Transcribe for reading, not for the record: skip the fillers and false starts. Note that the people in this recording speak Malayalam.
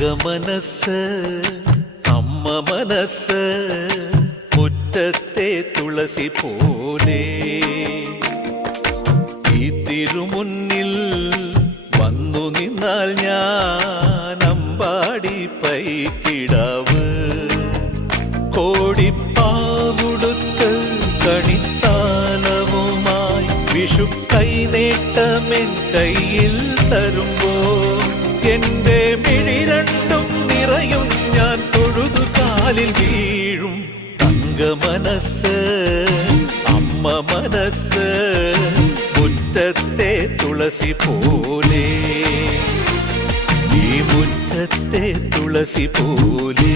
തങ്കമനസ് അമ്മ മനസ്സ് മുറ്റത്തെ തുളസി പോലെ ഈ തിരുമുന്നിൽ വന്നു നിന്നാൽ ഞാൻ അമ്പാടി പൈക്കിടാവ് കോടിപ്പാവുടുത്ത് കണിത്താലവുമായി വിഷു കൈനേട്ടമെൻ കയ്യിൽ തരുമ്പോൾ എന്റെ മിഴി രണ്ടും നിറയും ഞാൻ തൊഴുതു കാലിൽ വീഴും തങ്കമനസ് അമ്മ മനസ്സ് മുറ്റത്തെ തുളസി പോലെ ഈ മുറ്റത്തെ തുളസി പോലെ